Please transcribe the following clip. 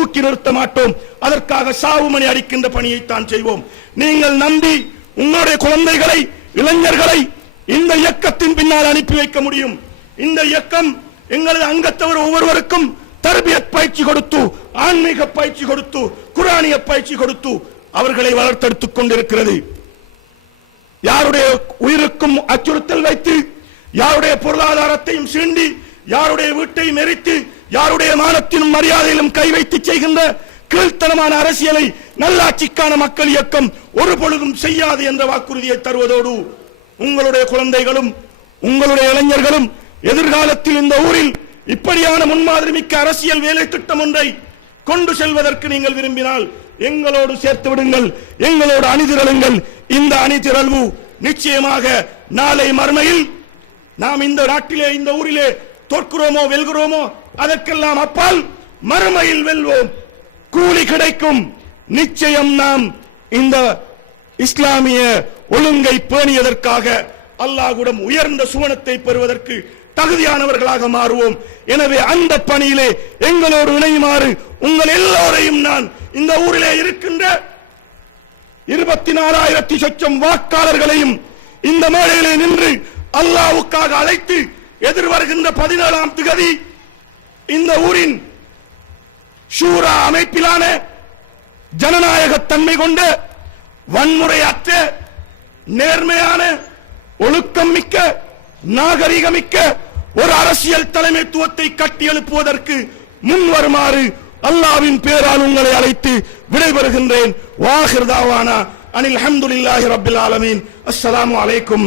தூக்கி நிறுத்த மாட்டோம். அதற்காக சாவுமணி அடிக்கின்ற பணியைத்தான் செய்வோம். நீங்கள் நம்பி உங்களுடைய குழந்தைகளை, இளைஞர்களை இந்த இயக்கத்தின் பின்னால் அனுப்பி வைக்க முடியும். இந்த இயக்கம் எங்களது அங்கத்தவர் ஒவ்வொருவருக்கும் தர்பியத் பயிற்சி கொடுத்து, ஆன்மீக பயிற்சி கொடுத்து, குர்ஆனிய பயிற்சி கொடுத்து அவர்களை வளர்த்தெடுத்துக் கொண்டிருக்கிறது. யாருடைய உயிருக்கும் அச்சுறுத்தல் வைத்து, யாருடைய பொருளாதாரத்தையும் சீண்டி, யாருடைய வீட்டையும் எரித்து, யாருடைய மானத்திலும் மரியாதையிலும் கை வைத்து செய்கின்ற கீழ்த்தனமான அரசியலை நல்லாட்சிக்கான மக்கள் இயக்கம் ஒரு பொழுதும் செய்யாது என்ற வாக்குறுதியை தருவதோடு, உங்களுடைய குழந்தைகளும் உங்களுடைய இளைஞர்களும் எதிர்காலத்தில் இந்த ஊரில் இப்படியான முன்மாதிரி மிக்க அரசியல் வேலை திட்டம் ஒன்றை கொண்டு செல்வதற்கு நீங்கள் விரும்பினால் எங்களோடு சேர்த்து விடுங்கள், எங்களோடு அணிதிரளுங்கள். இந்த அணிதிரள்வு நிச்சயமாக நாளை மறுமையில் நாம் இந்த நாட்டிலே, இந்த ஊரிலே தோற்கிறோமோ வெல்கிறோமோ அதற்கெல்லாம் அப்பால் மறுமையில் வெல்வோம், கூலி கிடைக்கும். நிச்சயம் நாம் இந்த இஸ்லாமிய ஒழுங்கை பேணியதற்காக அல்லாஹ்விடம் உயர்ந்த சுவனத்தை பெறுவதற்கு தகுதியானவர்களாக மாறுவோம். எனவே அந்த பணியிலே எங்களோடு இணையுமாறு உங்கள் எல்லோரையும் நான் இந்த ஊரிலே இருக்கின்ற 24,000 சொச்சம் வாக்காளர்களையும் இந்த மேடையிலே நின்று அல்லாஹ்வுக்காக அழைத்து எதிர்வருகின்ற 17ஆம் தேதி இந்த ஊரின் ஷூரா அமைப்பிலான ஜனநாயக தன்மை கொண்ட, வன்முறையற்ற, நேர்மையான, ஒழுக்கம் மிக்க, நாகரிகமிக்க ஒரு அரசியல் தலைமைத்துவத்தை கட்டி எழுப்புவதற்கு முன் வருமாறு அல்லாஹ்வின் பேரால் உங்களை அழைத்து விடைபெறுகின்றேன். வாஹிர் தாவானா அனில் ஹம்துலில்லாஹி ரப்பில் ஆலமீன். அஸ்ஸலாமு அலைக்கும்.